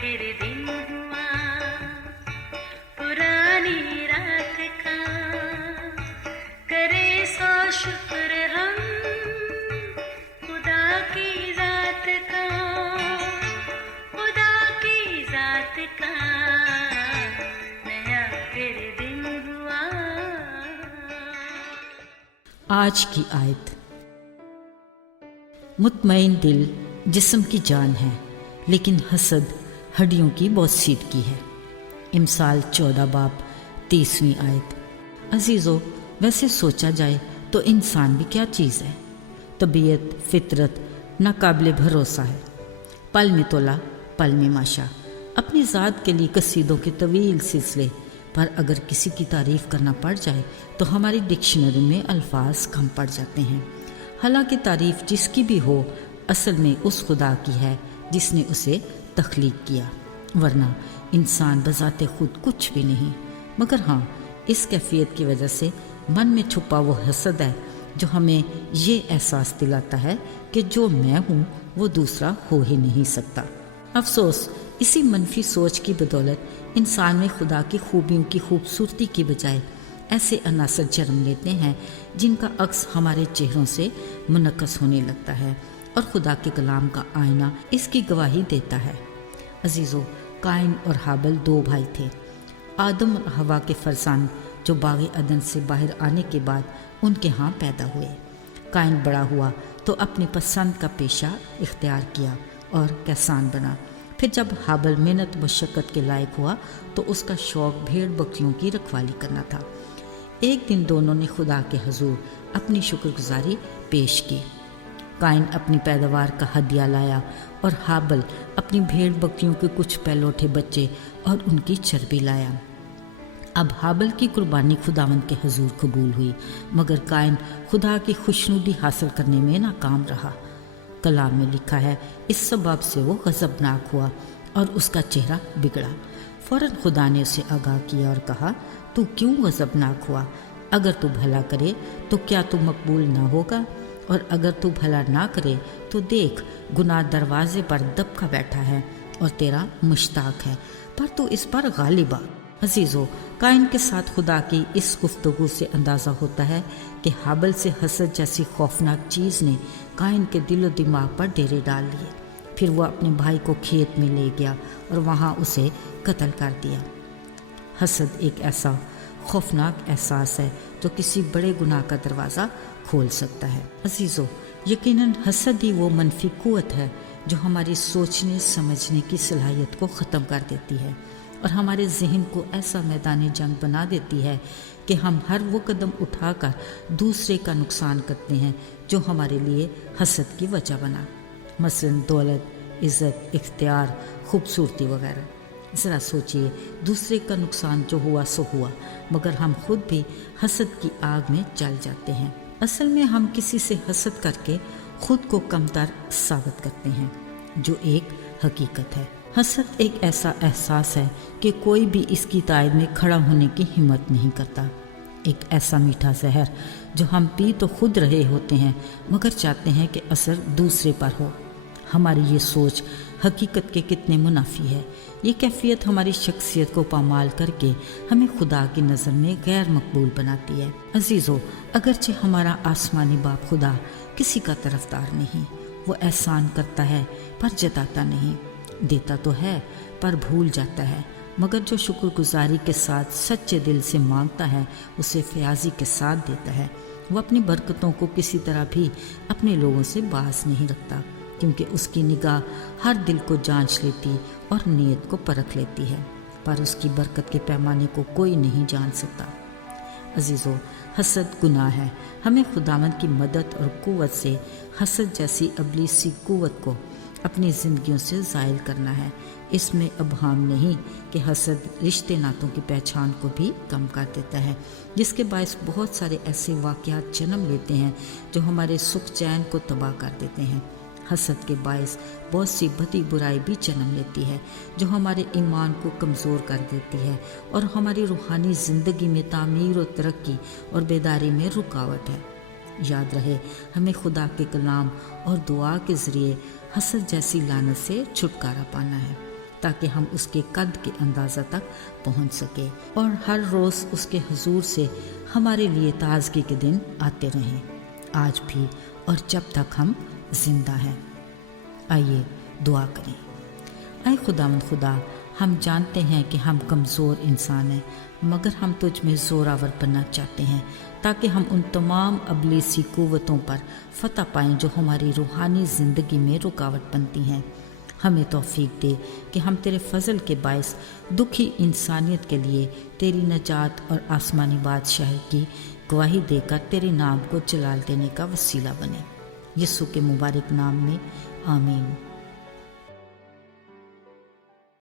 फिर दिन हुआ पुरानी रात का, करे सो शुक्र हम खुदा की जात का, खुदा की जात का, नया फिर दिन हुआ। आज की आयत। मुतमईन दिल जिस्म की जान है, लेकिन हसद हड्डियों की बोसीदगी है। इमसाल 14 बाब 30वीं आयत। अजीज़ों, वैसे सोचा जाए तो इंसान भी क्या चीज़ है। तबीयत फितरत नाकाबिले भरोसा है। पल में तोला पल में माशा। अपनी ज़ात के लिए कसीदों के तवील सिलसिले, पर अगर किसी की तारीफ़ करना पड़ जाए तो हमारी डिक्शनरी में अल्फाज कम पड़ जाते हैं। हालांकि तारीफ़ जिसकी भी हो, असल में उस खुदा की है जिसने उसे तख्लीक किया, वरना इंसान बज़ाते खुद कुछ भी नहीं। मगर हाँ, इस कैफियत की वजह से मन में छुपा वो हसद है जो हमें ये एहसास दिलाता है कि जो मैं हूँ वो दूसरा हो ही नहीं सकता। अफसोस, इसी मनफी सोच की बदौलत इंसान में खुदा की खूबियों की खूबसूरती की बजाय ऐसे अनासर जन्म लेते हैं जिनका अक्स हमारे चेहरों से मुनक्कस होने लगता है, और खुदा के कलाम का आईना इसकी गवाही देता है। अजीज़ों, काइन और हाबिल 2 भाई थे। आदम और हवा के फरजान जो बाग़ अदन से बाहर आने के बाद उनके यहाँ पैदा हुए। काइन बड़ा हुआ तो अपनी पसंद का पेशा इख्तियार किया और कैसान बना। फिर जब हाबिल मेहनत मशक्क़त के लायक हुआ तो उसका शौक़ भेड़ बकरियों की रखवाली करना था। एक दिन दोनों ने खुदा के हुजूर अपनी शुक्रगुजारी पेश की। काइन अपनी पैदावार का हदिया लाया और हाबिल अपनी भेड़ बकरियों के कुछ पहलौठे बच्चे और उनकी चर्बी लाया। अब हाबिल की कुर्बानी खुदावंद के हुजूर कबूल हुई, मगर काइन खुदा की खुशनुदी हासिल करने में नाकाम रहा। कलाम में लिखा है, इस सबब से वो गज़बनाक हुआ और उसका चेहरा बिगड़ा। फ़ौरन खुदा ने उसे आगाह किया और कहा, तू क्यों गज़बनाक हुआ? अगर तू भला करे तो क्या तू मकबूल ना होगा, और अगर तू भला ना करे तो देख, गुनाह दरवाजे पर दबका बैठा है और तेरा मुश्ताक है, पर तू इस पर गालिब आ। अजीज़ों, काइन के साथ खुदा की इस गुफ्तगू से अंदाज़ा होता है कि हाबिल से हसद जैसी खौफनाक चीज़ ने काइन के दिलो दिमाग पर डेरे डाल लिए। फिर वह अपने भाई को खेत में ले गया और वहाँ उसे कत्ल कर दिया। हसद एक ऐसा खौफनाक एहसास है जो किसी बड़े गुनाह का दरवाज़ा खोल सकता है। अजीज़ों, यकीनन हसद ही वो मनफी कुव्वत है जो हमारी सोचने समझने की सलाहियत को ख़त्म कर देती है और हमारे जहन को ऐसा मैदानी जंग बना देती है कि हम हर वो कदम उठाकर दूसरे का नुकसान करते हैं जो हमारे लिए हसद की वजह बना, मसलन दौलत, इज़्ज़त, इख्तियार, खूबसूरती वगैरह। ज़रा सोचिए, दूसरे का नुकसान जो हुआ सो हुआ, मगर हम खुद भी हसद की आग में जल जाते हैं। असल में हम किसी से हसद करके खुद को कमतर साबित करते हैं, जो एक हकीकत है। हसद एक ऐसा एहसास है कि कोई भी इसकी तायद में खड़ा होने की हिम्मत नहीं करता। एक ऐसा मीठा जहर जो हम पी तो खुद रहे होते हैं, मगर चाहते हैं कि असर दूसरे पर हो। हमारी ये सोच हकीकत के कितने मुनाफी है। ये कैफियत हमारी शख्सियत को पामाल करके हमें खुदा की नज़र में गैर मकबूल बनाती है। अजीज़ों, अगरचे हमारा आसमानी बाप खुदा किसी का तरफदार नहीं, वो एहसान करता है पर जताता नहीं, देता तो है पर भूल जाता है, मगर जो शुक्रगुजारी के साथ सच्चे दिल से मांगता है उसे फयाजी के साथ देता है। वो अपनी बरकतों को किसी तरह भी अपने लोगों से बाज नहीं रखता, क्योंकि उसकी निगाह हर दिल को जांच लेती और नीयत को परख लेती है, पर उसकी बरकत के पैमाने को कोई नहीं जान सकता। अजीज़ों, हसद गुनाह है। हमें खुदावंद की मदद और कुव्वत से हसद जैसी अबलीसी कुव्वत को अपनी ज़िंदगियों से ज़ाइल करना है। इसमें अबहाम नहीं कि हसद रिश्ते नातों की पहचान को भी कम कर देता है, जिसके बायस बहुत सारे ऐसे वाक़यात जन्म लेते हैं जो हमारे सुख चैन को तबाह कर देते हैं। हसद के बायस बहुत सी बदी बुराई भी जन्म लेती है जो हमारे ईमान को कमज़ोर कर देती है और हमारी रूहानी ज़िंदगी में तामीर और तरक्की और बेदारी में रुकावट है। याद रहे, हमें खुदा के कलाम और दुआ के ज़रिए हसद जैसी लानत से छुटकारा पाना है। تاکہ ہم اس کے قد کے اندازہ تک پہنچ سکے اور ہر روز اس کے حضور سے ہمارے لیے تازگی کے دن آتے رہیں، آج بھی اور جب تک ہم زندہ ہیں۔ آئیے دعا کریں۔ اے خداوند خدا، ہم جانتے ہیں کہ ہم کمزور انسان ہیں، مگر ہم تجھ میں زوراور بننا چاہتے ہیں تاکہ ہم ان تمام ابلیسی قوتوں پر فتح پائیں جو ہماری روحانی زندگی میں رکاوٹ بنتی ہیں۔ ہمیں توفیق دے کہ ہم تیرے فضل کے باعث دکھی انسانیت کے لیے تیری نجات اور آسمانی بادشاہی کی گواہی دے کر تیرے نام کو جلال دینے کا وسیلہ بنے۔ یسوع کے مبارک نام میں آمین۔